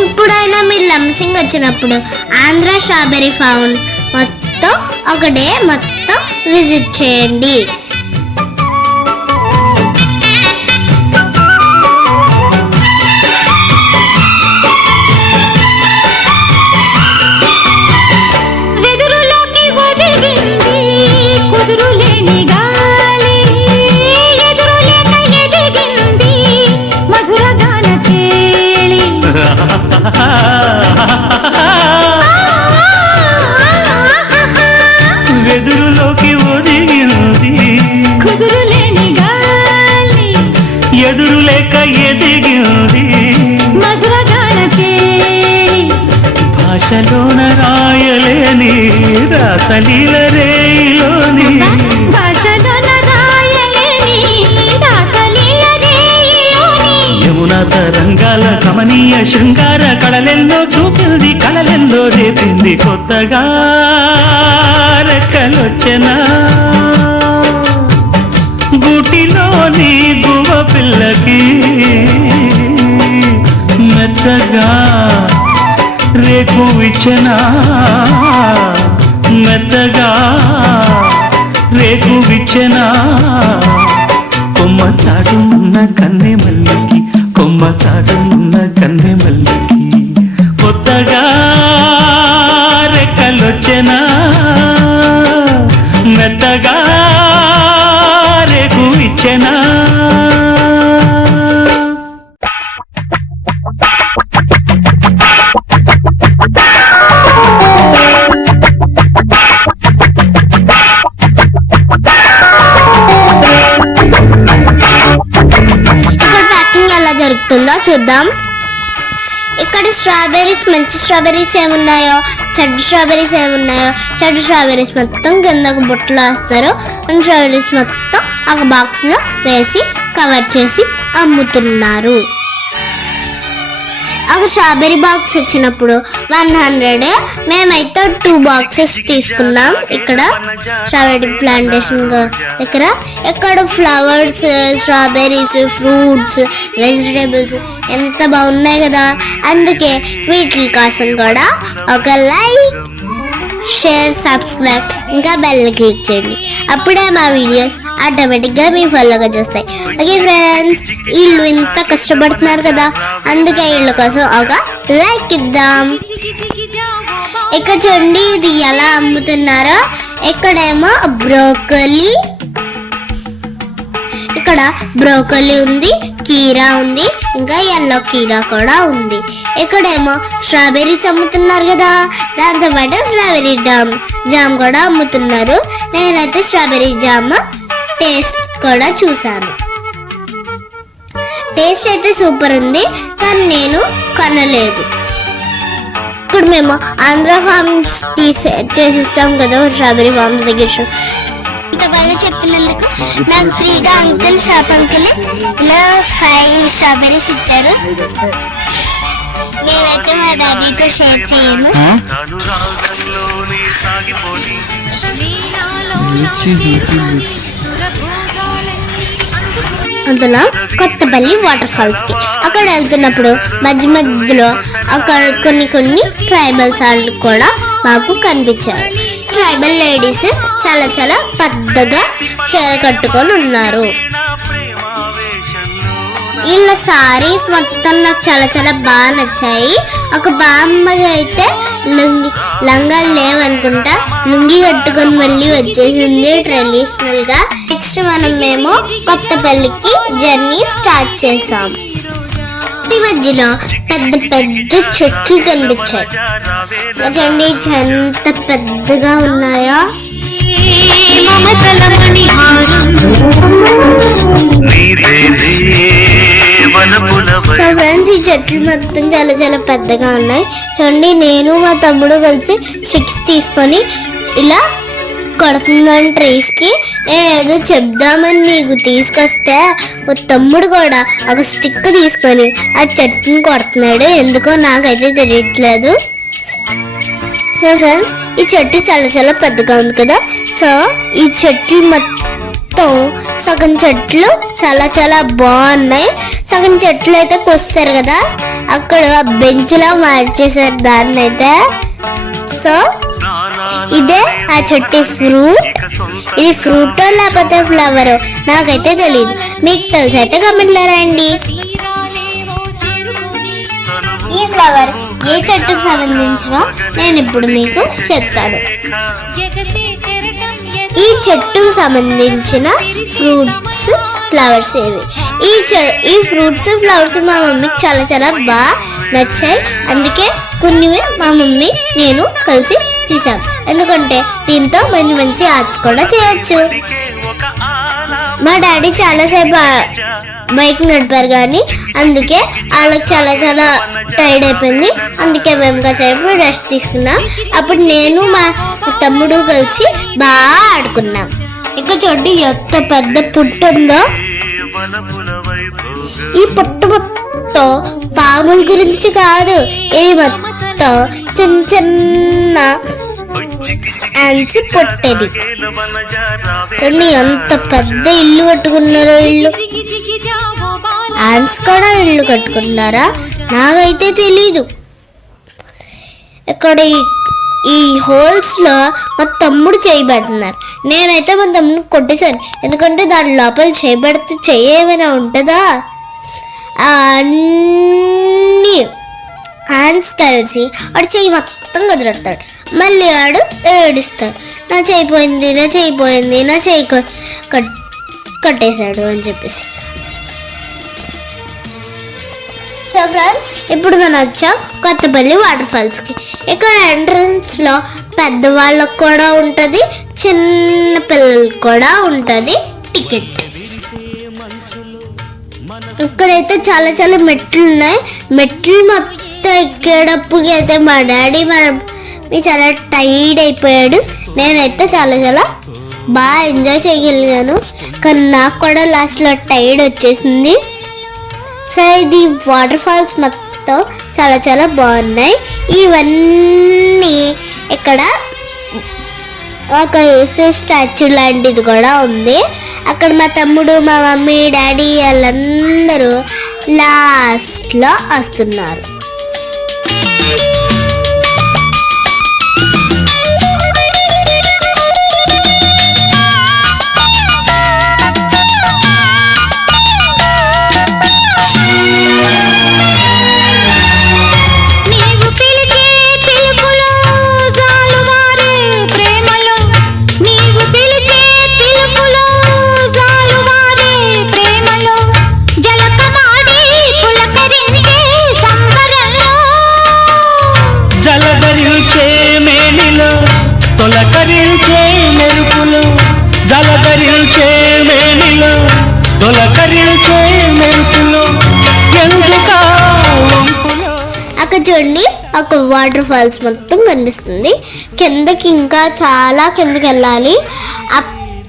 ఇప్పుడైనా మీరు లంసింగ్ వచ్చినప్పుడు ఆంధ్ర స్ట్రాబెర్రీ ఫార్మ్ మొత్తం ఒక డే మొత్తం విజిట్ చేయండి. వెదురులోకి ఒదిగింది కుదురులేని గాలి, ఎదురులేక ఎదిగింది మధురగాన కేళి. వెదురులోకి ఒదిగింది, కుదురులేని గాలి, ఎదురులేక ఎదిగింది, మధురగాన కేళి. భాషలోన రాయలేని రాసలీల రేయిలోని, భాషలోన రాయలేని రాసలీల రేయిలోని. యమునా తరంగాల కమనీయ శృంగార కళలెన్నో చూపింది, కళలెన్నో రేపింది. కొత్తగా రెక్కలొచ్చెనా గూటిలోని గువ పిల్లకి, మెత్తగా రేకు ఇచ్చెనా, మెత్తగా రేకు ఇచ్చెనా. కొమ్మ చాటున్న కన్నె మల్లికి, కొమ్మ చాటున్న కన్నె మల్లికి, కొత్తగా రెక్కలొచ్చెనా, మెత్తగా రేకు ఇచ్చెనా. ఇక్కడ ప్యాకింగ్ ఎలా జరుగుతుందో చూద్దాం. ఇక్కడ స్ట్రాబెర్రీస్, మంచి స్ట్రాబెర్రీస్ ఏమున్నాయో, చెడ్డ స్ట్రాబెర్రీస్ ఏమున్నాయో, చెడ్డ స్ట్రాబెర్రీస్ మొత్తం కిందకు బుట్టలో వేస్తారు. అండ్ స్ట్రాబెర్రీస్ మొత్తం ఒక బాక్స్లో వేసి కవర్ చేసి అమ్ముతున్నారు. ఒక స్ట్రాబెర్రీ బాక్స్ వచ్చినప్పుడు 100. మేమైతే 2 బాక్సెస్ తీసుకున్నాం. ఇక్కడ స్ట్రాబెర్రీ ప్లాంటేషన్ దగ్గర ఇక్కడ ఫ్లవర్స్, స్ట్రాబెర్రీస్, ఫ్రూట్స్, వెజిటేబుల్స్ ఎంత బాగున్నాయి కదా. అందుకే వీటి కోసం కూడా ఒక లైక్, షేర్, సబ్స్క్రైబ్ ఇంకా బెల్ క్లిక్ చేయండి. అప్పుడే మా వీడియోస్ ఆటోమేటిక్గా మీ ఫాలోగా చేస్తాయి. ఓకే ఫ్రెండ్స్, వీళ్ళు ఇంత కష్టపడుతున్నారు కదా, అందుకే వీళ్ళ కోసం ఒక లైక్ ఇద్దాం. ఇక్కడ చూడండి ఇది ఎలా అమ్ముతున్నారో. ఇక్కడేమో బ్రోకలీ, ఇక్కడ బ్రోకలీ ఉంది, కీరా ఉంది, ఇంకా ఎల్లో కీరా కూడా ఉంది. ఇక్కడేమో స్ట్రాబెర్రీస్ అమ్ముతున్నారు కదా, దాంతో పాటు స్ట్రాబెర్రీ జామ్ కూడా అమ్ముతున్నారు. నేనైతే స్ట్రాబెర్రీ జామ్ టేస్ట్ కూడా చూసాను. టేస్ట్ అయితే సూపర్ ఉంది, కానీ నేను కొనలేదు. ఇప్పుడు మేము ఆంధ్ర ఫార్మ్స్ చేసిస్తాం కదా స్ట్రాబెర్రీ ఫార్మ్స్ దగ్గర. ఇంత బాగా చెప్పినందుకు నాకు ఫ్రీగా షాప్ అంకుల్ ఇలా 5 స్ట్రాబెరీస్ ఇచ్చారు. నేనైతే మా డాడీతో షేర్ చేయను. అందులో కొత్తపల్లి వాటర్ ఫాల్స్ కి అక్కడ వెళ్తున్నప్పుడు మధ్య మధ్యలో అక్కడ కొన్ని ట్రైబల్స్ వాళ్ళు కూడా మాకు కనిపించారు. ట్రైబల్ లేడీస్ చాలా చాలా పెద్దగా చీర కట్టుకొని ఉన్నారు. వీళ్ళ సారీస్ మొత్తం నాకు చాలా చాలా బాగా నచ్చాయి. ఒక బామ్మగా అయితే లంగాలు లేవనుకుంటా లుంగి కట్టుకొని మళ్ళీ వచ్చేసింది ట్రెడిషనల్ గా. నెక్స్ట్ మేము కొత్తపల్లికి జర్నీ స్టార్ట్ చేసాం. ఈ మధ్యలో పెద్ద పెద్ద చెట్లు కనిపించాయి. చూడండి ఎంత పెద్దగా ఉన్నాయో. సో ఫ్రెండ్స్, ఈ చెట్లు మొత్తం చాలా చాలా పెద్దగా ఉన్నాయి. చూడండి, నేను మా తమ్ముడు కలిసి స్టిక్స్ తీసుకొని ఇలా కొడుతున్నాను ట్రీస్ కి. నేను ఏదో చెప్దామని మీకు తీసుకొస్తే మా తమ్ముడు కూడా ఒక స్టిక్ తీసుకొని ఆ చెట్టుని కొడుతున్నాడు. ఎందుకో నాకైతే తెలియట్లేదు. సో ఫ్రెండ్స్, ఈ చెట్టు చాలా చాలా పెద్దగా ఉంది కదా. సో ఈ చెట్లు మొత్తం సగం చెట్లు చాలా చాలా బాగున్నాయి. సగం చెట్లు అయితే కొస్తారు కదా, అక్కడ బెంచ్లా మార్చేసారు దాన్ని అయితే. సో ఇదే ఆ చెట్టు ఫ్రూట్. ఇది ఫ్రూట్ లేకపోతే ఫ్లవర్ నాకైతే తెలియదు. మీకు తెలిసి అయితే కమెంట్లో రాయండి. ఈ ఫ్లవర్ ఏ చెట్టుకు సంబంధించినో నేను ఇప్పుడు మీకు చెప్తాను. ఈ చెట్టుకు సంబంధించిన ఫ్రూట్స్ ఫ్లవర్స్ ఏవి? ఈ ఫ్రూట్స్ ఫ్లవర్స్ మా మమ్మీకి చాలా చాలా బాగా నచ్చాయి. అందుకే కొన్ని మా మమ్మీ నేను కలిసి తీసాం. ఎందుకంటే దీంతో మంచి మంచి ఆర్ట్స్ కూడా చేయొచ్చు. మా డాడీ చాలాసేపు బైక్ నడిపారు కానీ అందుకే వాళ్ళకి చాలా చాలా టైర్డ్ అయిపోయింది. అందుకే మేము కాసేపు రెస్ట్ తీసుకున్నాం. అప్పుడు నేను మా తమ్ముడు కలిసి బాగా ఆడుకున్నాం. ఇక చూడండి ఎంత పెద్ద పుట్టు ఉందో. ఈ పుట్టు మొత్తం పాముల గురించి కాదు, ఇది మొత్తం చిన్న చిన్న యాంట్స్ పుట్టేది. ఎంత పెద్ద ఇల్లు కట్టుకున్నారో. యాంట్స్ కూడా ఇల్లు కట్టుకున్నారా? నాకైతే తెలీదు. ఇక్కడ ఈ హోల్స్ లో మా తమ్ముడు చేయబడుతున్నారు. నేనైతే మా తమ్ముడిని కొట్టేశాను. ఎందుకంటే దాని లోపల చేయబడితే ఏమైనా ఉంటుందా? అన్నీ హ్యాండ్స్ కలిసి వాడు చెయ్యి మొత్తం కుదురుతాడు. మళ్ళీ వాడు ఏడుస్తాడు, నా చేయిపోయింది, నా చేయిపోయింది, నా చేయి కట్టేశాడు అని చెప్పేసి. సో ఫ్రెండ్స్, ఇప్పుడు మనం వచ్చాం కొత్తపల్లి వాటర్ ఫాల్స్కి. ఇక్కడ ఎంట్రన్స్లో పెద్దవాళ్ళకు కూడా ఉంటుంది, చిన్న పిల్లలకు కూడా ఉంటుంది టికెట్. ఇక్కడైతే చాలా చాలా మెట్లు ఉన్నాయి. మెట్లు మొత్తం ఎక్కేటప్పుడు అయితే మా డాడీ చాలా టైర్డ్ అయిపోయాడు. నేనైతే చాలా చాలా బాగా ఎంజాయ్ చేయగలిగాను. కానీ నాకు కూడా లాస్ట్లో టైర్డ్ వచ్చేసింది. సో ఇది వాటర్ ఫాల్స్ మొత్తం చాలా చాలా బాగున్నాయి. ఇవన్నీ ఇక్కడ ఒక యూసెఫ్ స్టాచ్యూ లాంటిది కూడా ఉంది. అక్కడ మా తమ్ముడు, మా మమ్మీ, డాడీ వాళ్ళందరూ లాస్ట్లో వస్తున్నారు. తొలకరించే మెరుపులు, జలధరించే మేనిలో తొలకరించే మెరుపులు, ఎందుకా వంపులో. అక్కడ చూడండి, ఒక వాటర్ ఫాల్స్ మొత్తం కనిపిస్తుంది. కిందకి ఇంకా చాలా కిందకి వెళ్ళాలి.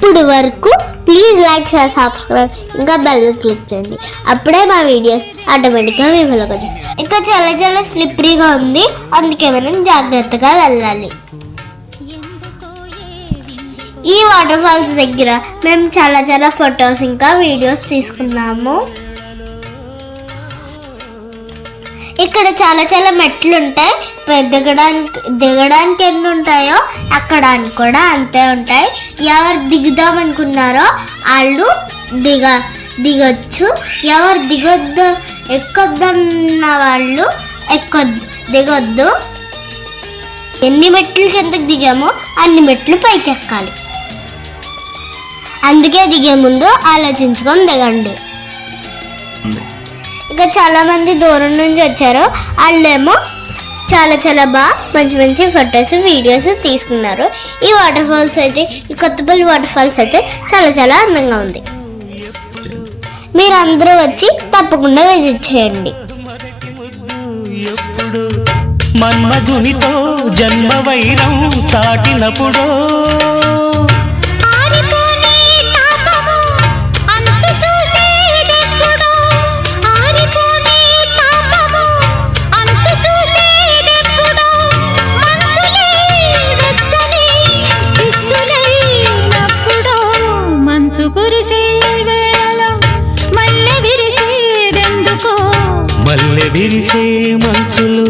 ఇప్పుడు వరకు ప్లీజ్ లైక్ షేర్ సబ్స్క్రైబ్ ఇంకా బెల్ క్లిక్ చేయండి. అప్పుడే మా వీడియోస్ ఆటోమేటిక్గా మీ ఫోన్లోకి వచ్చేస్తాయి. ఇంకా చాలా చాలా స్లిప్పరీగా ఉంది, అందుకే మనం జాగ్రత్తగా వెళ్ళాలి. ఈ వాటర్ ఫాల్స్ దగ్గర మేము చాలా చాలా ఫొటోస్ ఇంకా వీడియోస్ తీసుకున్నాము. ఇక్కడ చాలా చాలా మెట్లు ఉంటాయి. దిగడానికి ఎన్ని ఉంటాయో ఎక్కడానికి కూడా అంతే ఉంటాయి. ఎవరు దిగుదాం అనుకున్నారో వాళ్ళు దిగొచ్చు. ఎవరు ఎక్కొద్దన్న వాళ్ళు దిగొద్దు. ఎన్ని మెట్లు కిందకి దిగామో అన్ని మెట్లు పైకి ఎక్కాలి. అందుకే దిగే ముందు ఆలోచించుకొని దిగండి. ఇక చాలా మంది దూరం నుంచి వచ్చారు. వాళ్ళేమో చాలా చాలా బాగా మంచి మంచి ఫొటోస్ వీడియోస్ తీసుకున్నారు. ఈ వాటర్ ఫాల్స్ అయితే, ఈ కొత్తపల్లి వాటర్ ఫాల్స్ అయితే చాలా చాలా అందంగా ఉంది. మీరు అందరూ వచ్చి తప్పకుండా విజిట్ చేయండి. మన్మధునితో జన్మ వైరం చాటినప్పుడు మల్లె విరిసే మంచులు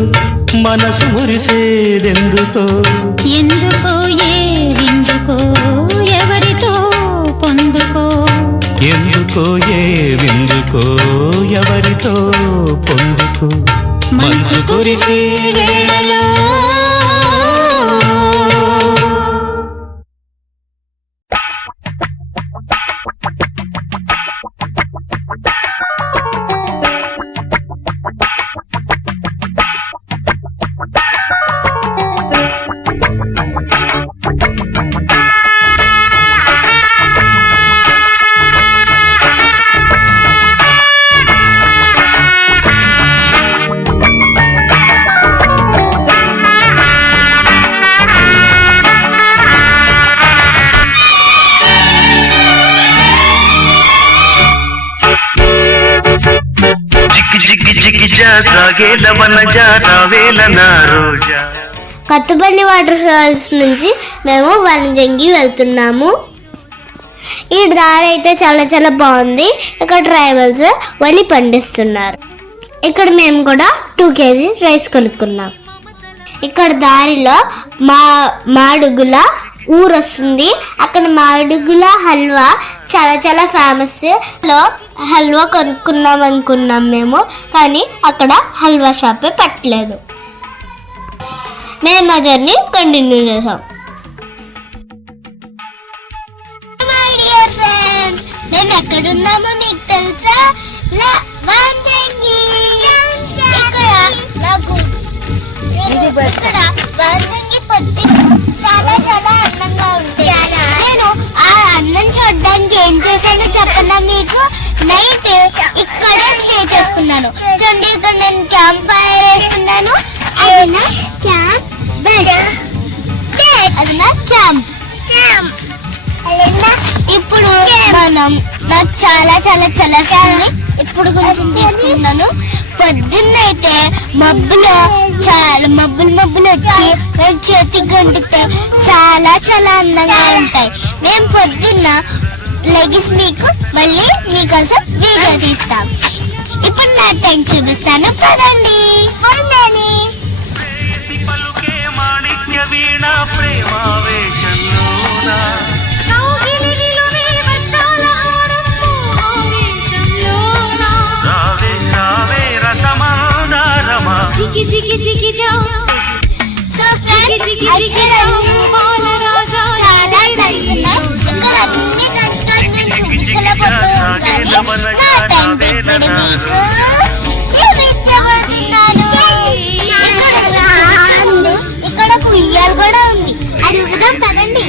మనసు మురిసేదెందుకో, ఎందుకో ఏ విందుకో ఎవరితో పొందుకో, ఎందుకో ఏ విందుకో ఎవరితో పొందుకో, మంచు కురిసే వేళలో కొత్తపల్లి వాటర్ ఫాల్స్ నుంచి మేము వనజంగి వెళ్తున్నాము. ఈ దారి అయితే చాలా చాలా బాగుంది. ఇక్కడ ట్రైబల్స్ వలి పండిస్తున్నారు. ఇక్కడ మేము కూడా 2 kgs రైస్ కొనుక్కున్నాం. ఇక్కడ దారిలో మాడుగుల ఊరు వస్తుంది. అక్కడ మాడుగుల హల్వా చాలా చాలా ఫేమస్. హల్వా కొనుక్కున్నాం అనుకున్నాం మేము, కానీ అక్కడ హల్వా షాపే పట్టలేదు. మేము మా జర్నీ కంటిన్యూ చేసాం. మేము ఎక్కడున్నామో మీకు తెలుసా? ఇక్కడ వందంగి పొద్దు చాలా చాలా అందంగా ఉంటుంది. నేను ఆ అందం చూడడానికి ఏం చేశానో చెప్పనా మీకు? నైట్ ఇక్కడ స్టే చేసుకున్నాను. చూడండి, ఇక్కడ నేను క్యాంప్ ఫైర్ వేసుకున్నాను. అది నా క్యాంప్ బెడ్, అది నా క్యాంప్. ఇప్పుడు నాకు చాలా చాలా చల్లస్తుంది. ఇప్పుడు కొంచెం తీసుకున్నాను. పొద్దున్నైతే మబ్బులు వచ్చి చేతికి గంటితే చాలా చాలా అందంగా ఉంటాయి. మేము పొద్దున్న లెగిసి మళ్ళీ మీకోసం వీడియో తీస్తాం. ఇప్పుడు నా టైం చూపిస్తాను, పదండి. సో ఫ్రెండ్స్, చాలా టన్స్ ఉన్నాయి. ఇక్కడ అన్ని టన్స్ నేను చూపించలేకపోతున్నాను. నా టైం ఇప్పుడు మీకు చూపించబోతున్నాను. ఇక్కడ ఉయ్యాలు కూడా ఉంది, అది ఊగుదాం పదండి.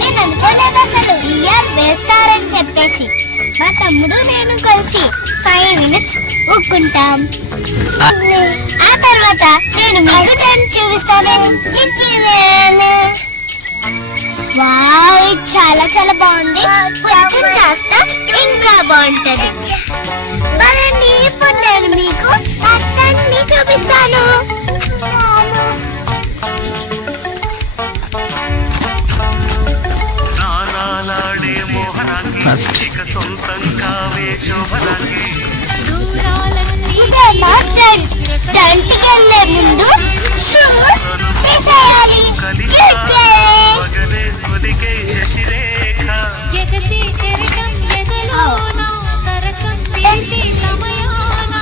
నేను అనుకోలేదు అసలు ఉయ్యాలు వేస్తారని చెప్పేసి. మా తమ్ముడు నేను కలిసి 5 minutes ఊక్కుంటాం. ఆ తర్వాత నేను మీకు డాన్స్ చూపిస్తాను. వావ్, ఇది చాలా చాలా బాగుంది. పొద్దున్న చేస్తా ఇంకా బాగుంటది. పదండి, ఇప్పుడు నేను మీకు అన్నీ చూపిస్తాను. ఇదేమో టెంట్కి వెళ్ళే ముందు షూస్ తీసేయాలి. ఎగసి కెరటం ఎగలోన సరసం వేసి సమయాన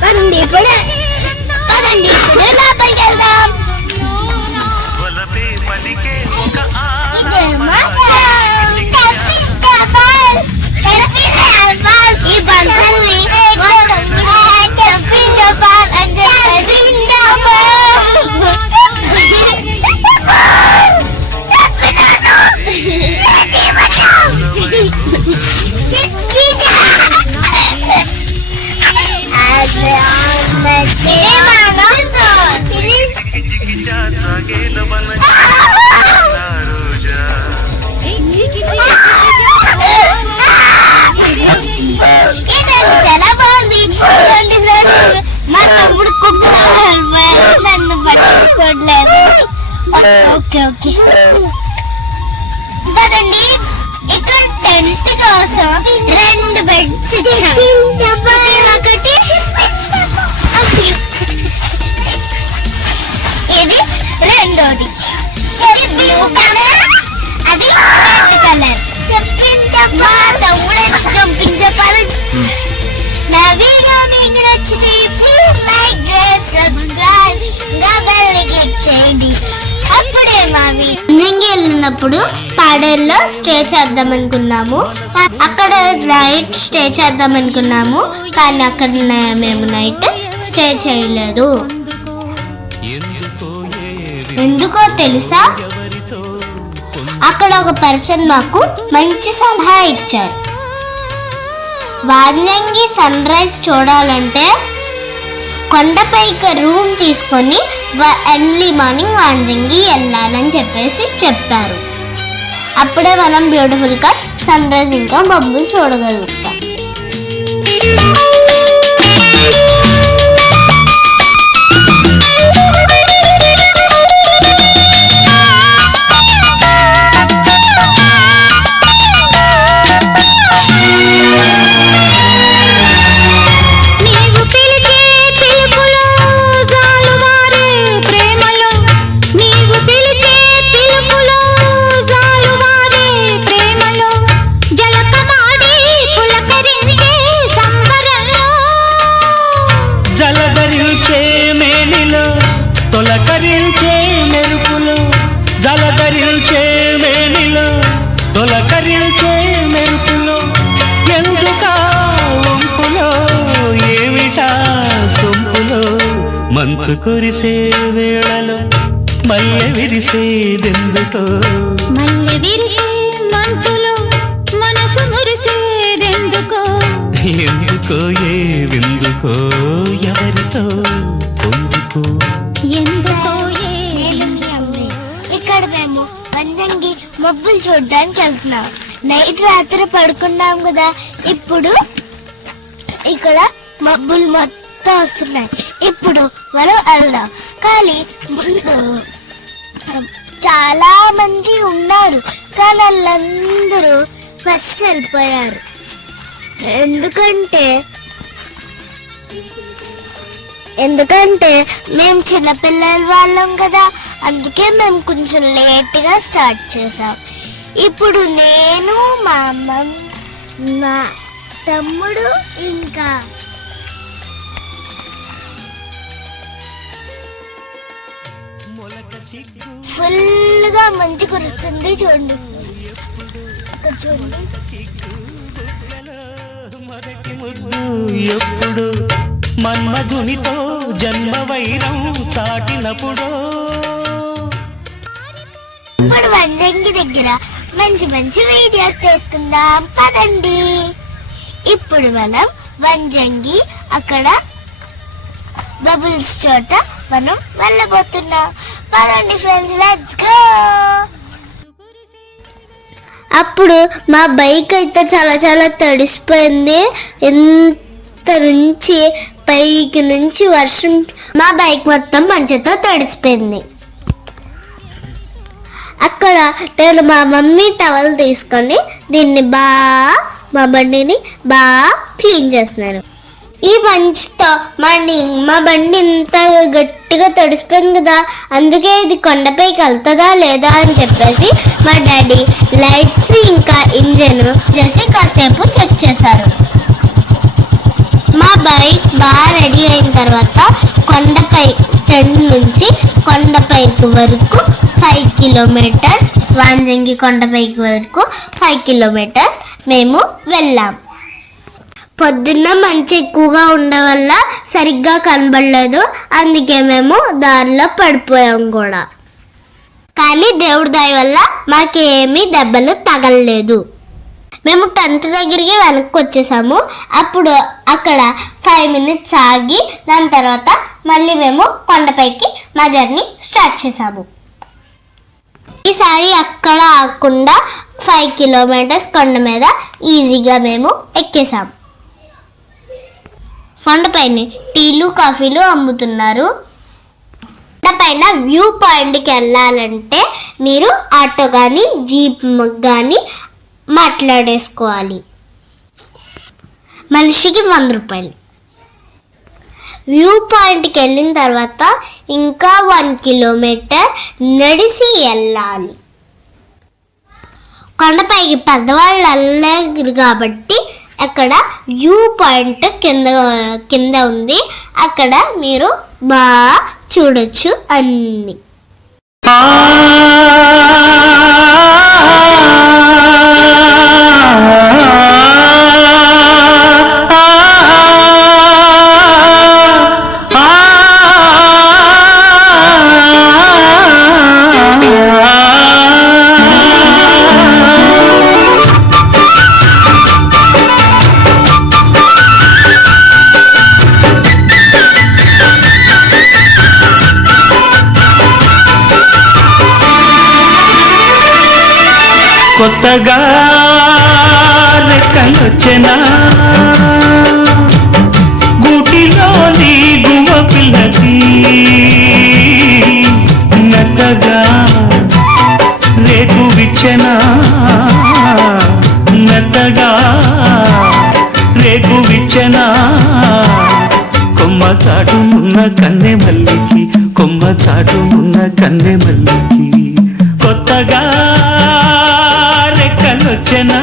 పదండి ఇప్పుడు లోపలికి వెళ్దాం. ఇదేమో ఈ బంతుల్ని చాలా బాగుంది. మా తమ్ముడు కుక్కలో నన్ను పట్టించుకోవట్లేదు. ఓకే ఓకే పదండి. ఇక్కడ టెంట్ కోసం 2 బెడ్స్ ఇచ్చారు. ఒకటి ఇది రెండోది. ఇది బ్లూ కలర్, అది రెడ్ కలర్. మా తమ్ముడు జంపింగ్ చెప్పాలి. నా వీడియో మీకు నచ్చితే ప్లీజ్ లైక్ చేసి సబ్స్క్రైబ్ ఇంకా బెల్ క్లిక్ చేయండి. అప్పుడే మావి వెళ్ళినప్పుడు పాడేరులో స్టే చేద్దాం అనుకున్నాము. అక్కడ నైట్ స్టే చేద్దాం అనుకున్నాము, కానీ అక్కడ మేము నైట్ స్టే చేయలేదు. ఎందుకో తెలుసా? అక్కడ ఒక పర్సన్ మాకు మంచి సలహా ఇచ్చారు. వాంజంగి సన్ రైజ్ చూడాలంటే కొండపైకి రూమ్ తీసుకొని ఎర్లీ మార్నింగ్ వాంజంగి వెళ్ళాలని చెప్పారు. అప్పుడే మనం బ్యూటిఫుల్గా సన్ రైజ్ ఇంకా మబ్బులు చూడగలుగుతాం. తొలకరించే మెరుపులో జలధరించే మేనిలో తొలకరించే మెరుపులో ఎందుకా వంపులో ఏమిటా సొంపులో మంచు కురిసే వేళలో మల్లె విరిసేదెందుకో మల్లె విరిసే మంచులో మనసు మురిసేదెందుకో ఎందుకో ఏ విందుకో ఎవరితో పొందుకో ఎందుకో ఇక్కడ మేము వంజంగి మబ్బులు చూడడానికి వెళ్తున్నాం. నైట్ రాత్రి పడుకున్నాం కదా, ఇప్పుడు ఇక్కడ మబ్బులు మొత్తం వస్తున్నాయి. ఇప్పుడు మనం వెళ్దాం. కానీ ముందు చాలా మంది ఉన్నారు, కానీ వాళ్ళందరూ ఫస్ట్ వెళ్ళిపోయారు. ఎందుకంటే మేము చిన్నపిల్లల వాళ్ళం కదా, అందుకే మేము కొంచెం లేట్గా స్టార్ట్ చేసాం. ఇప్పుడు నేను, మా అమ్మ, మా తమ్ముడు ఇంకా ఫుల్గా మంచి కురుస్తుంది. చూడండి, ఇక్కడ చూడండి. మొదటి ముద్దు ఎప్పుడు మన్మధునితో జన్మ వైరం చాటినప్పుడు ఇప్పుడు వంజంగి దగ్గర మంచి మంచి వీడియోస్ తీసుకుందాం పదండి. ఇప్పుడు మనం వంజంగి అక్కడ బబుల్స్ చోట మనం వెళ్ళబోతున్నాం. పదండి ఫ్రెండ్స్, లెట్స్ గో. అప్పుడు మా బైక్ అయితే చాలా చాలా తడిసిపోయింది. ఎంత నుంచి పైకి నుంచి వర్షం, మా బైక్ మొత్తం మంచుతో తడిసిపోయింది. అక్కడ నేను మా మమ్మీ టవల్ తీసుకొని దీన్ని మా బండిని బాగా క్లీన్ చేస్తున్నాను. ఈ మంచుతో మా బండి ఇంత గట్టిగా తడిసిపోయింది కదా, అందుకే ఇది కొండపైకి వెళ్తుందా లేదా అని చెప్పేసి మా డాడీ లైట్స్ ఇంకా ఇంజన్ చేసి కాసేపు చెక్ చేశారు. మా బైక్ బాగా రెడీ అయిన తర్వాత కొండపై టెంట్ నుంచి కొండపైకి వరకు 5 కిలోమీటర్స్, వాంజంగి కొండపైకి వరకు 5 కిలోమీటర్స్ మేము వెళ్ళాం. పొద్దున్న మంచు ఎక్కువగా ఉండడం వల్ల సరిగ్గా కనబడలేదు, అందుకే మేము దారిలో పడిపోయాం కూడా. కానీ దేవుడి దయ వల్ల మాకేమీ దెబ్బలు తగలలేదు. మేము టెంట్ దగ్గరికి వెనక్కి వచ్చేసాము. అప్పుడు అక్కడ 5 మినిట్స్ ఆగి దాని తర్వాత మళ్ళీ మేము కొండపైకి మా జర్నీ స్టార్ట్ చేసాము. ఈసారి అక్కడ ఆగకుండా 5 కిలోమీటర్స్ కొండ మీద ఈజీగా మేము ఎక్కేసాము. కొండపైన టీలు కాఫీలు అమ్ముతున్నారు. కొండపైన వ్యూ పాయింట్కి వెళ్ళాలంటే మీరు ఆటో కానీ జీప్ కానీ మాట్లాడేసుకోవాలి. మనిషికి 100 రూపాయలు. వ్యూ పాయింట్కి వెళ్ళిన తర్వాత ఇంకా 1 కిలోమీటర్ నడిచి వెళ్ళాలి. కొండపైకి పెద్దవాళ్ళు వెళ్ళలేరు కాబట్టి అక్కడ వ్యూ పాయింట్ కింద ఉంది. అక్కడ మీరు బాగా చూడొచ్చు అన్ని. కొత్తగా రెక్కలొచ్చెనా గూటిలోని గువ్వ పిల్లకి, నక్కగా రేపు విచ్చెనా, నక్కగా రేపు విచ్చెనా. కొమ్మ చాటు ఉన్న కన్నె మల్లికి, కొమ్మ చాటు ఉన్న కన్నె మల్లికి కొత్తగా రెక్కలొచ్చెనా,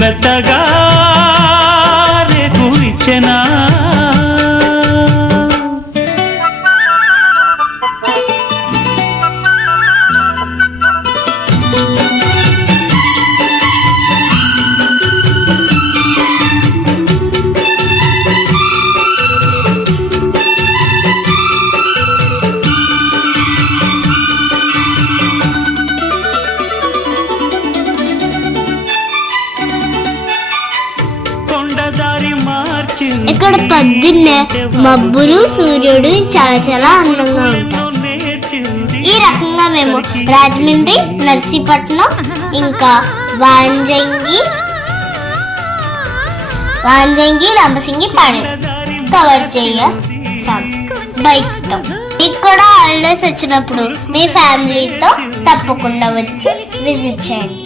మెత్తగా రేపు ఇచ్చెనా. ఇక్కడ పొద్దున్నే మబ్బులు సూర్యుడు చాలా చాలా అందంగా ఉంటాయి. ఈ రకంగా మేము రాజమండ్రి, నర్సీపట్నం ఇంకా వాంజంగి రంపసింగి పాడేరు కవర్ చేసాం బైక్తో. ఇక్కడ హాలిడేస్ వచ్చినప్పుడు మీ ఫ్యామిలీతో తప్పకుండా వచ్చి విజిట్ చేయండి.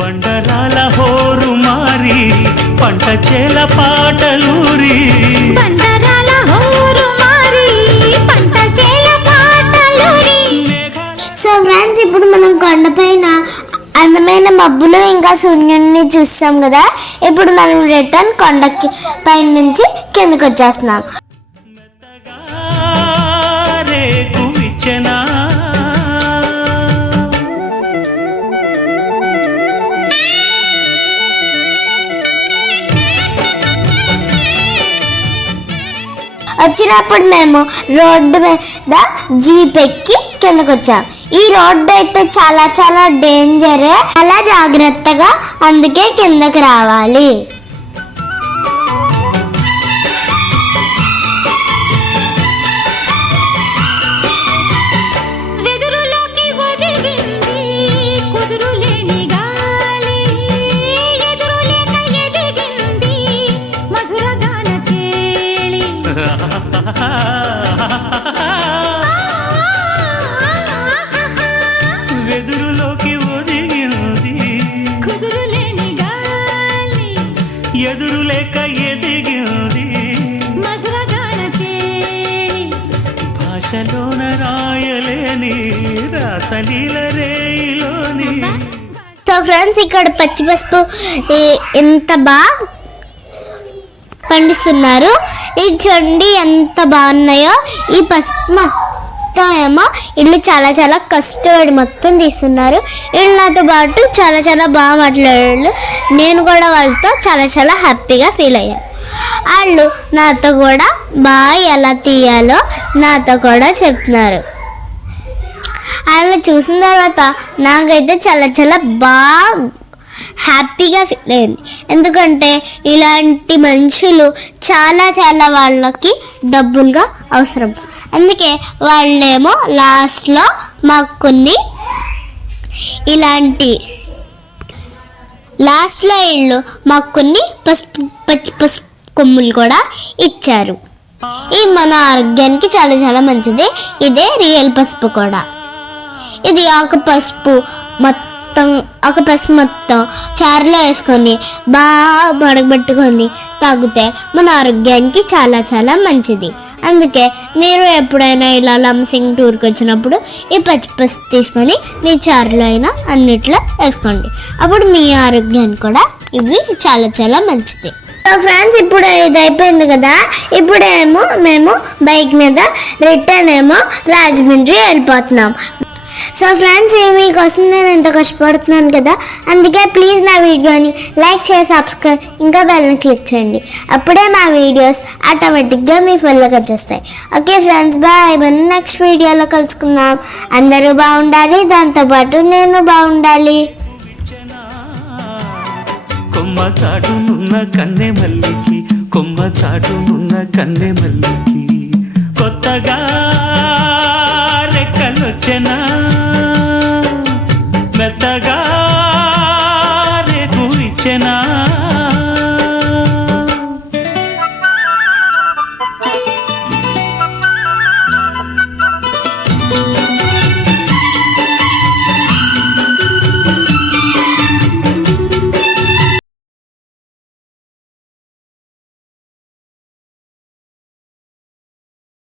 పండరాల హోరు మారి పంట చేల పాటలూరి, బండరాల హోరు మారి పంట చేల పాటలూరి. సో ఫ్రెండ్స్, ఇప్పుడు మనం కొండపైన అందమైన మబ్బులు ఇంకా శూన్యుడిని చూస్తాం కదా. ఇప్పుడు మనం రిటర్న్ కొండకి పైన నుంచి కిందకి వచ్చేస్తున్నాం. రేకు విచ్చెనా, వచ్చినప్పుడు మేము రోడ్డు మీద జీప్ ఎక్కి కిందకు వచ్చాం. ఈ రోడ్డు అయితే చాలా చాలా డేంజర్, చాలా జాగ్రత్తగా, అందుకే కిందకి రావాలి. వెదురులోకి ఒదిగింది కుదురులేని గాలి, ఎదురులేక ఎదిగింది మధురగాన కేళి. వెదురులోకి ఒదిగింది కుదురులేని గాలి, ఎదురులేక ఎదిగింది మధురగాన కేళి. భాషలోన రాయలేని రాసలీల రేయిలోని. సో ఫ్రెండ్స్, ఇక్కడ పచ్చి పసుపు ఎంత బాగా పండిస్తున్నారు. ఇది చూడండి ఎంత బాగున్నాయో. ఈ పసుపు మొత్తం ఏమో వీళ్ళు చాలా చాలా కష్టపడి మొత్తం తీస్తున్నారు. వీళ్ళు నాతో పాటు చాలా చాలా బాగా మాట్లాడారు. నేను కూడా వాళ్ళతో చాలా చాలా హ్యాపీగా ఫీల్ అయ్యాను. వాళ్ళు నాతో కూడా బాగా ఎలా తీయాలో నాతో కూడా చెప్తున్నారు. వాళ్ళని చూసిన తర్వాత నాకైతే చాలా చాలా బాగా హ్యాపీగా ఫీల్ అయింది. ఎందుకంటే ఇలాంటి మనుషులు చాలా చాలా వాళ్ళకి డబ్బులుగా అవసరం. అందుకే వాళ్ళేమో లాస్ట్లో మాకు కొన్ని ఇలాంటి లాస్ట్లో వీళ్ళు మాకు కొన్ని పచ్చి పసుపు కొమ్ములు కూడా ఇచ్చారు. ఇది మన ఆరోగ్యానికి చాలా చాలా మంచిది. ఇదే రియల్ పసుపు కూడా. ఇది ఆకు పసుపు మొత్తం చారులో వేసుకొని బాగా మడగబెట్టుకొని తాగితే మన ఆరోగ్యానికి చాలా చాలా మంచిది. అందుకే మీరు ఎప్పుడైనా ఇలా లంసింగ్ టూర్కి వచ్చినప్పుడు ఈ పచ్చి పసుపు తీసుకొని మీ చారులో అయినా అన్నిట్లో వేసుకోండి. అప్పుడు మీ ఆరోగ్యానికి కూడా ఇవి చాలా చాలా మంచిది. సో ఫ్రెండ్స్, ఇప్పుడు ఇది అయిపోయింది కదా. ఇప్పుడేమో మేము బైక్ మీద రిటర్న్ ఏమో రాజమండ్రి వెళ్ళిపోతున్నాం. సో ఫ్రెండ్స్, మీకోసం నేను ఎంత కష్టపడుతున్నాను కదా, అందుకే ప్లీజ్ నా వీడియోని లైక్ చేసి సబ్స్క్రైబ్ ఇంకా బెల్ని క్లిక్ చేయండి. అప్పుడే మా వీడియోస్ ఆటోమేటిక్గా మీ ఫోన్లోకి వచ్చేస్తాయి. Okay friends, bye. మనం నెక్స్ట్ వీడియోలో కలుసుకుందాం. అందరూ బాగుండాలి, దాంతోపాటు నేను బాగుండాలి. కొమ్మ చాటునున్న కన్నె మల్లికి, కొమ్మ చాటునున్న కన్నె మల్లికి కొత్తగా రెక్కలొచ్చెనా.